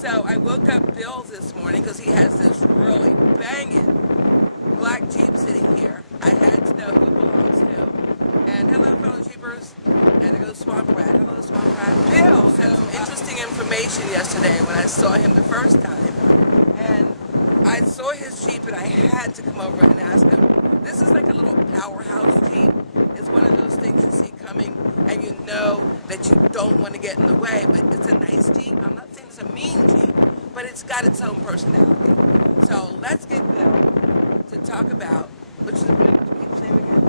So I woke up Bill this morning because he has this really banging black Jeep sitting here. I had to know who it belongs to. And hello, fellow Jeepers. And there goes Swamp Rat. Hello, Swamp Rat. Bill had some interesting information yesterday when I saw him the first time. And I saw his Jeep and I had to come over and ask him. This is like a little powerhouse Jeep. It's one of those things you see coming and you know that you don't want to get in the way, but it's a nice Jeep. I'm not saying it's a mean Jeep, but it's got its own personality. So let's get Bill to talk about, which is the Jeep's name again?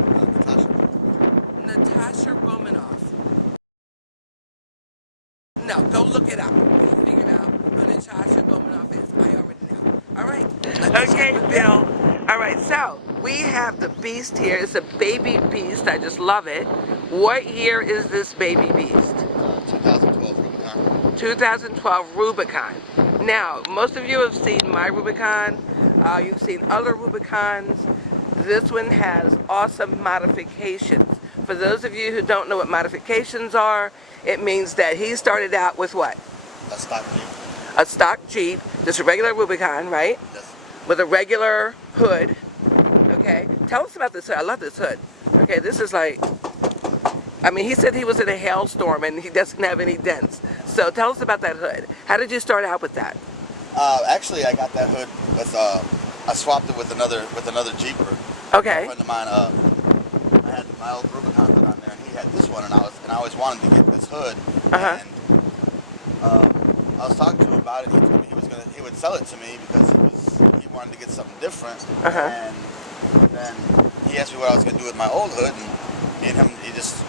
Natasha Romanoff. No, go look it up. We'll figure out who Natasha Romanoff is. I already know. All right. Okay, Bill. All right, so we have the beast here. It's a baby beast. I just love it. What year is this baby beast? 2012 Rubicon. 2012 Rubicon. Now, most of you have seen my Rubicon. You've seen other Rubicons. This one has awesome modifications. For those of you who don't know what modifications are, it means that he started out with what? A stock Jeep. A stock Jeep, just a regular Rubicon, right? Yes. With a regular hood. Okay, tell us about this hood. I love this hood. Okay, this is like, I mean, he said he was in a hailstorm and he doesn't have any dents. So tell us about that hood. How did you start out with that? Actually, I got that hood with I swapped it with another Jeeper. Okay. A friend of mine, I had my old Rubicon hood on there, and he had this one, and I always wanted to get this hood. And I was talking to him about it. He told me he would sell it to me because he wanted to get something different. And then he asked me what I was going to do with my old hood, and me and him,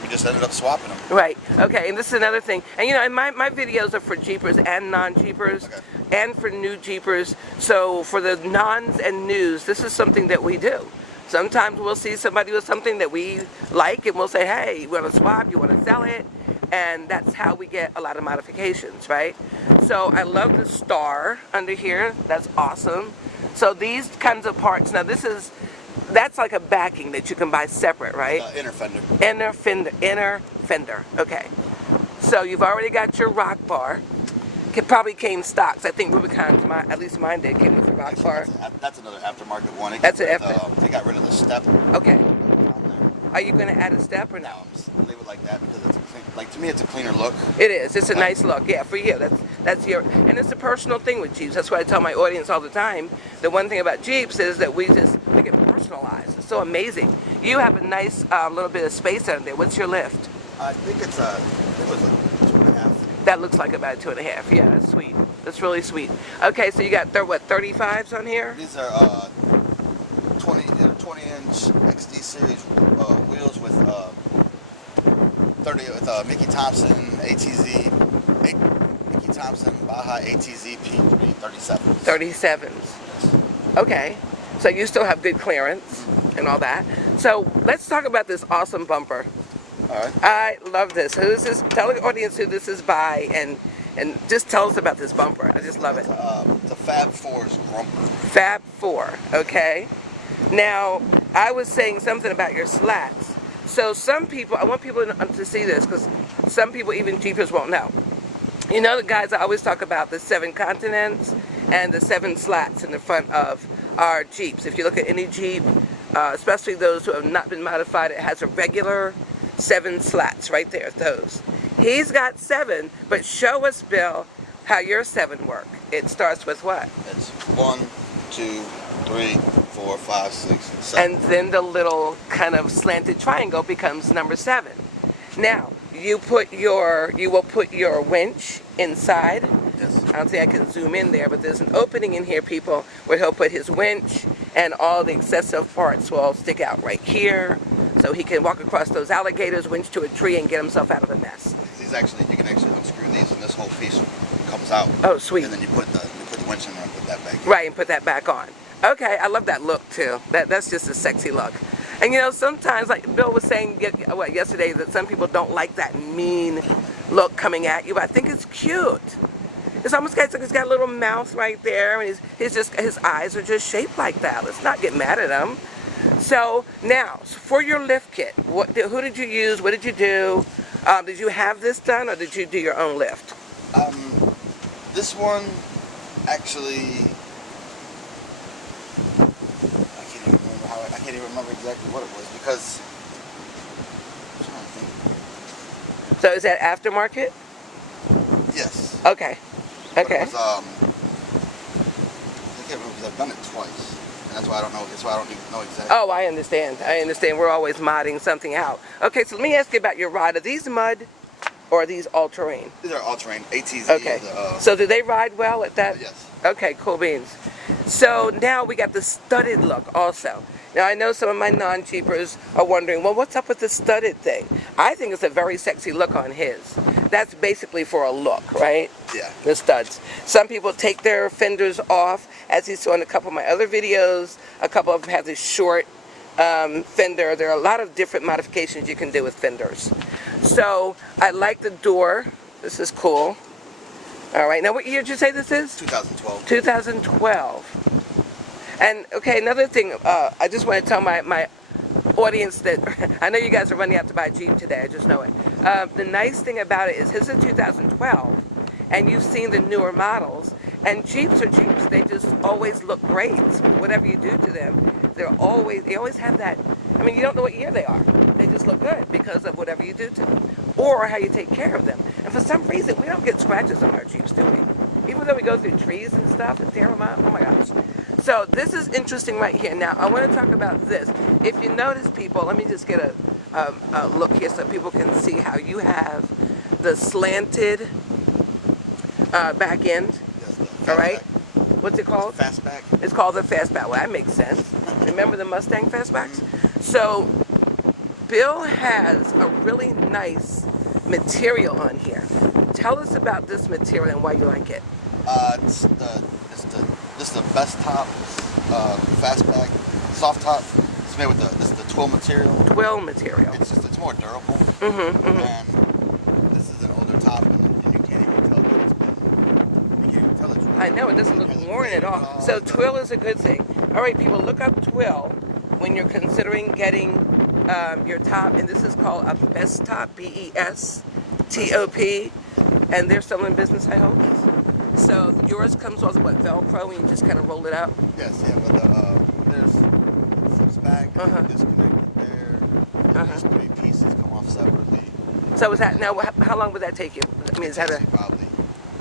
we just ended up swapping them. Right. Okay. And this is another thing. And you know, my videos are for Jeepers and non-Jeepers, and for new Jeepers. So for the nons and news, this is something that we do. Sometimes we'll see somebody with something that we like, and we'll say, "Hey, you want to swap? You want to sell it?" And that's how we get a lot of modifications, right? So I love the star under here. That's awesome. So these kinds of parts. Now that's like a backing that you can buy separate, right? Inner fender. Inner fender. Okay. So you've already got your rock bar. It probably came stocks. I think Rubicon's, at least mine did, came with a rock bar. That's another aftermarket one. That's an aftermarket. They got rid of the step. Okay. Are you going to add a step or no? I'm just leave it like that because to me it's a cleaner look. It is. It's a nice look. Yeah, for you. That's your, and it's a personal thing with Jeeps. That's why I tell my audience all the time. The one thing about Jeeps is that we get personalized. It's so amazing. You have a nice little bit of space under there. What's your lift? I think it was a 2.5. That looks like about 2.5. Yeah, that's sweet. That's really sweet. Okay, so you got 35s on here? These are 20-inch XD series wheels with Mickey Thompson ATZ, Mickey Thompson Baja ATZ P3 37s. 37s. Okay, so you still have good clearance and all that. So let's talk about this awesome bumper. All right. I love this. Who's this? Tell the audience who this is by, and just tell us about this bumper. I just love it. It's a Fab 4's Grumper. Fab 4. Okay. Now, I was saying something about your slats. So some people, I want people to see this because some people, even Jeepers, won't know. You know the guys, I always talk about the 7 continents and the 7 slats in the front of our Jeeps. If you look at any Jeep, especially those who have not been modified, it has a regular 7 slats right there, those. He's got 7, but show us, Bill, how your 7 work. It starts with what? It's 1, 2, 3, 4, 5, 6, 7. And then the little kind of slanted triangle becomes number 7. Now, you will put your winch inside. Yes. I don't think I can zoom in there, but there's an opening in here, people, where he'll put his winch, and all the excessive parts will stick out right here. So he can walk across those alligators, winch to a tree, and get himself out of a mess. You can actually unscrew these, and this whole piece comes out. Oh, sweet. And then you put the winch in there and put that back in. Right, and put that back on. Okay, I love that look too. That's just a sexy look. And you know, sometimes, like Bill was saying yesterday, that some people don't like that mean look coming at you, but I think it's cute. It's almost like he's got a little mouth right there, and his eyes are just shaped like that. Let's not get mad at him. So now, for your lift kit, who did you use? What did you do? Did you have this done, or did you do your own lift? This one actually, I can't even remember exactly what it was because I'm trying to think. So is that aftermarket? Yes. Okay. But Okay. it was, I can't remember because I've done it twice, and that's why I don't know. That's why I don't even know exactly. Oh, I understand. I understand. We're always modding something out. Okay, so let me ask you about your ride. Are these mud or are these all-terrain? These are all-terrain. ATZ. Okay. So do they ride well at that? Yes. Okay, cool beans. So now we got the studded look also. Now I know some of my non-Jeepers are wondering, well, what's up with the studded thing? I think it's a very sexy look on his. That's basically for a look, right? Yeah. The studs. Some people take their fenders off, as you saw in a couple of my other videos. A couple of them have this short fender. There are a lot of different modifications you can do with fenders. So I like the door. This is cool. All right, now what year did you say this is? 2012. 2012. And okay, another thing, I just want to tell my audience that I know you guys are running out to buy a Jeep today, I just know it. The nice thing about it is his is 2012, and you've seen the newer models, and Jeeps are Jeeps. They just always look great. Whatever you do to them, they always have that, I mean, you don't know what year they are. They just look good because of whatever you do to them, or how you take care of them. And for some reason, we don't get scratches on our Jeeps, do we? Even though we go through trees and stuff and tear them up, oh my gosh. So this is interesting right here. Now, I want to talk about this. If you notice, people, let me just get a look here so people can see how you have the slanted back end. Yes, all right? What's it called? Fastback. It's called the Fastback. Well, that makes sense. Remember the Mustang Fastbacks? So Bill has a really nice material on here. Tell us about this material and why you like it. This is the best top Fastback soft top. It's made with this is the twill material. Twill material. It's more durable. And this is an older top, and you can't even tell that it's been. You can't even tell it's. I know it doesn't look worn at all. So twill is a good thing. All right, people, look up twill when you're considering getting your top, and this is called a best top, BESTOP, and they're still in business, I hope. So yours comes with what, Velcro, and you just kind of roll it out? Yes, yeah, but there's flips back, disconnected there, and these three pieces come off separately. So is that, now how long would that take you? I mean, is that probably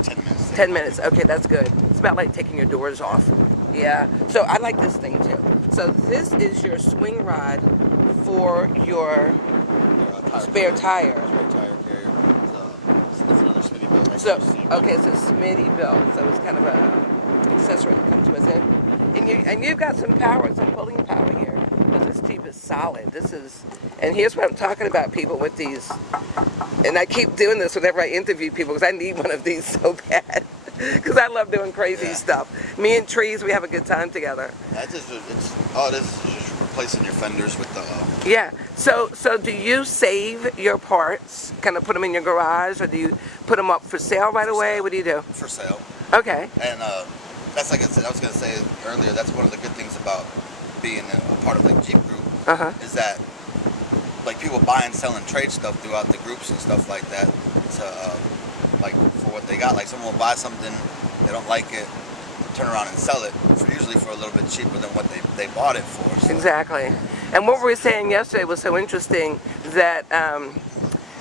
10 minutes. 10 minutes, okay, that's good. It's about like taking your doors off. Yeah, so I like this thing too. So this is your swing rod for your spare tire. So, okay, so Smitty belt. So it's kind of a accessory that comes with it. And you've got some power, some pulling power here. But this Jeep is solid. This is, and here's what I'm talking about, people, with these. And I keep doing this whenever I interview people because I need one of these so bad. Because I love doing crazy stuff. Me and Trees, we have a good time together. This is just replacing your fenders with the... Yeah. So do you save your parts, kind of put them in your garage, or do you put them up for sale right away? What do you do? For sale. Okay. And that's like I said, I was going to say earlier, that's one of the good things about being a part of like Jeep Group, is that like people buy and sell and trade stuff throughout the groups and stuff like that to like for what they got. Like someone will buy something, they don't like it, turn around and sell it usually for a little bit cheaper than what they bought it for. So. Exactly. And what we were saying yesterday was so interesting that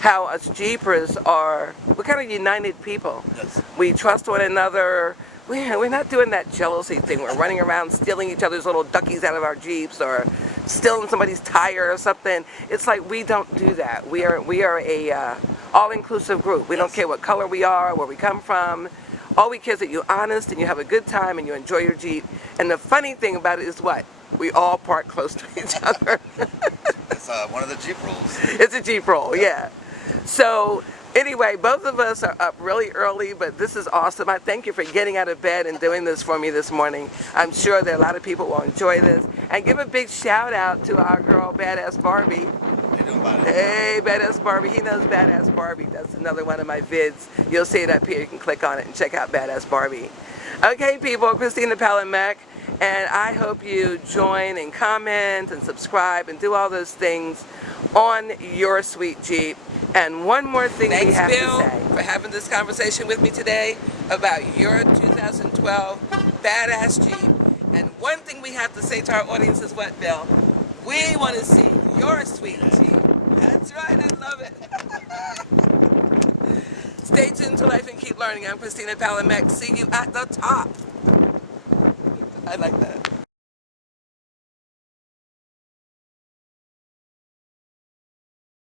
how us Jeepers we're kind of united people. Yes. We trust one another. We're not doing that jealousy thing. We're running around stealing each other's little duckies out of our Jeeps or stealing somebody's tire or something. It's like we don't do that. We are a all-inclusive group. We don't care what color we are, where we come from. All we care is that you're honest and you have a good time and you enjoy your Jeep. And the funny thing about it is what? We all park close to each other. It's one of the Jeep rules. It's a Jeep rule, yeah. So anyway, both of us are up really early, but this is awesome. I thank you for getting out of bed and doing this for me this morning. I'm sure that a lot of people will enjoy this. And give a big shout out to our girl, Badass Barbie. How you doing, buddy? Hey, Badass Barbie. He knows Badass Barbie. That's another one of my vids. You'll see it up here. You can click on it and check out Badass Barbie. Okay, people, Christina Palin-Mack. And I hope you join and comment and subscribe and do all those things on your sweet Jeep. And one more thing we have to say. Thanks, Bill, for having this conversation with me today. about your 2012 badass Jeep. And one thing we have to say to our audience is what, Bill? We want to see your sweet Jeep. That's right, I love it. Stay tuned to Life and Keep Learning. I'm Christina Palamek. See you at the top. I like that.